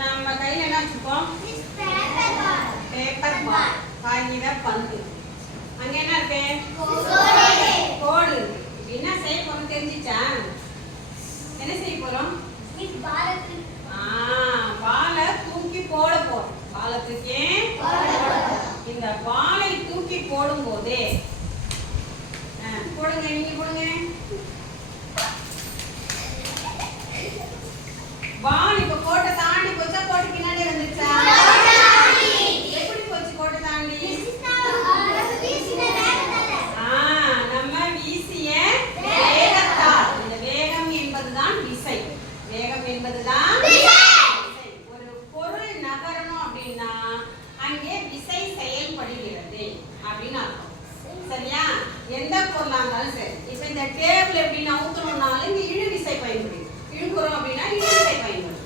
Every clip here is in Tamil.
நம்ம கையில என்ன வச்சிருக்கோம்? பேப்பர் பால், காகித பந்து. அங்க என்ன இருக்கு? கோடு. என்ன செய்ய போறோம் தெரிஞ்சிச்சா? என்ன செய்ய போறோம்? பாலை தூக்கி போட போறோம். பாலை தூக்கி இந்த பாலை தூக்கி போடும் போதே போடுங்க, நீங்க போடுங்க. பால் இப்ப கோட்டை தாண்டி போச்சா, கோட்டை பின்னாடி வந்துச்சா? எப்படி போச்சு கோட்டை தாண்டி? நம்ம வீசிய வேகத்தால். இந்த வேகம் என்பதுதான் விசை. வேகம் என்பதுதான் ஒரு பொருள் நகரணும் அப்படின்னா அங்கே விசை செயல்படுகிறது அப்படின்னு அர்த்தம். சரியா? எந்த பொருளா இருந்தாலும் சரி. இப்ப இந்த டேபிள் எப்படி நவுத்தணும்னாலும் இந்த இழு விசை பயன்படுது. இழுக்குறோம் அப்படின்னா இழு விசை பயன்படுது.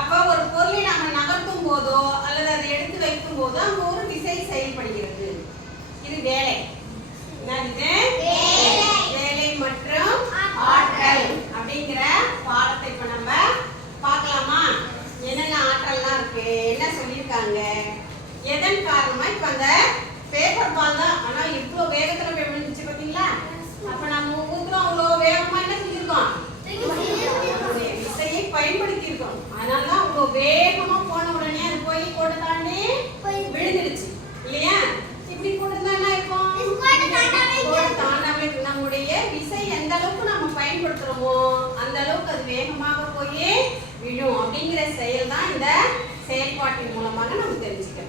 அப்ப ஒரு பொருளை நாம நகர்த்தும் போதோ அல்லது அதை எடுத்து வைக்கும் போதோ அங்க ஒரு விசை செயல்படுகிறது. இது வேலை. வேலை மற்றும் ஆற்றல் அப்படிங்கிற பாடத்தை இப்ப நம்ம பார்க்கலாமா? என்னென்ன ஆற்றல்லாம் இருக்கு, என்ன சொல்லியிருக்காங்க, எதன் காரணமா இப்ப அந்த பேப்பர் பால் தான். ஆனா இவ்வளவு வேகத்துல போய் விழுந்துச்சு பாத்தீங்களா? அப்ப நம்ம ஊத்துறோம், அவ்வளவு வேகமா என்ன செஞ்சிருக்கோம்? விசையை பயன்படுத்தி இருக்கோம். அதனாலதான் அவ்வளவு வேகமா போன உடனே அது போய் கோட்டை தாண்டி விழுந்துடுச்சு இல்லையா? இப்படி போட்டிருந்தா என்ன இருக்கும்? கோட்டை தாண்டாம நம்முடைய விசை எந்த அளவுக்கு நம்ம பயன்படுத்துறோமோ அந்த அளவுக்கு அது வேகமாக போய் விழும் அப்படிங்கிற செயல் தான் இந்த செயல்பாட்டின் மூலமாக நம்ம தெரிஞ்சுக்கிறோம்.